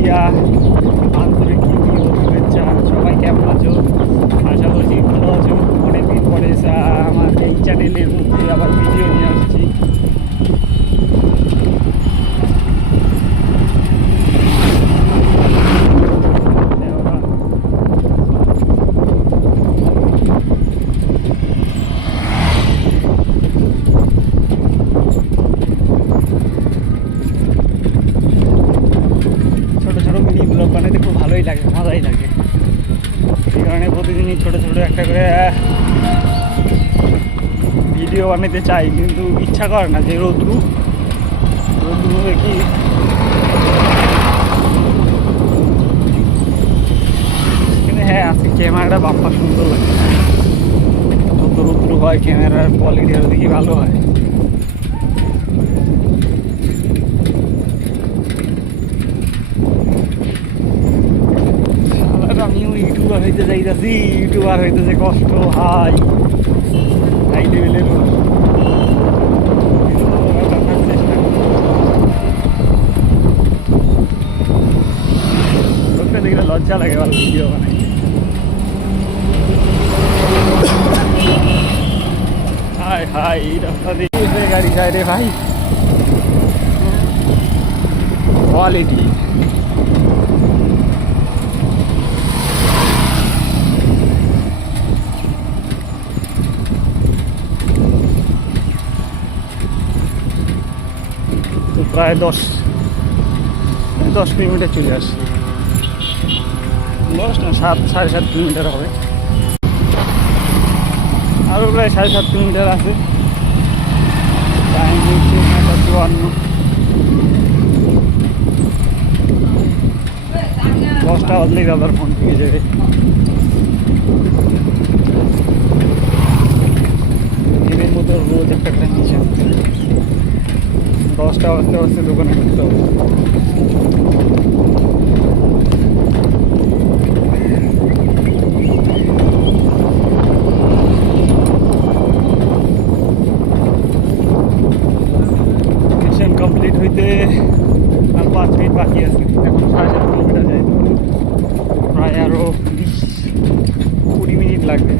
ইন্ডিয়া, আন্তরিক শুভেচ্ছা। সবাই কেমন আছো? আশা করছি ভালো আছো। অনেকদিন পরে আমার এই চ্যানেলের মধ্যে আবার ভিডিও নিয়ে আসছি। ছোটো ছোটো মিনি ব্লগ বানাতে খুব ভালোই লাগে, মজাই লাগে। এই কারণে প্রতিদিনই ছোটো ছোটো একটা করে ভিডিও বানাতে চাই, কিন্তু ইচ্ছা করে না, যে রোদ্রু কি কিন্তু হ্যাঁ, আজকে ক্যামেরাটা বাম্পার সুন্দর লাগে। যত রোদ্রু হয় ক্যামেরার কোয়ালিটি আরও দেখি ভালো হয়। আমিও ইউটিউবার হইতে চাইতেছি, ইউটিউবার হইতেছে কষ্ট, হাই লেভেলের চেষ্টা লোকটা দেখলে লজ্জা লাগে ভালো ভিডিও বানাই। হাই হাই, এই রাস্তা দিয়ে গাড়ি যায় রে ভাই, কোয়ালিটি। তো প্রায় 10 কিলোমিটার চলে আসছে, 10 না 7.5 কিলোমিটার হবে, আরও প্রায় 7.5 কিলোমিটার আছে। টাইম হচ্ছে 9:52। 10টা বাজলেই আবার ফোন পেয়ে যাবে। দিনের মতো রোজ একটা টাইম নিচে আনতে হবে। 10টা বাজতে বাজতে দোকানে ঢুকতে হবে। মিশন কমপ্লিট হইতে আর 5 মিনিট বাকি আছে। এখন 7.5 কিলোমিটার যাই, প্রায় আরও 20-20 মিনিট লাগবে।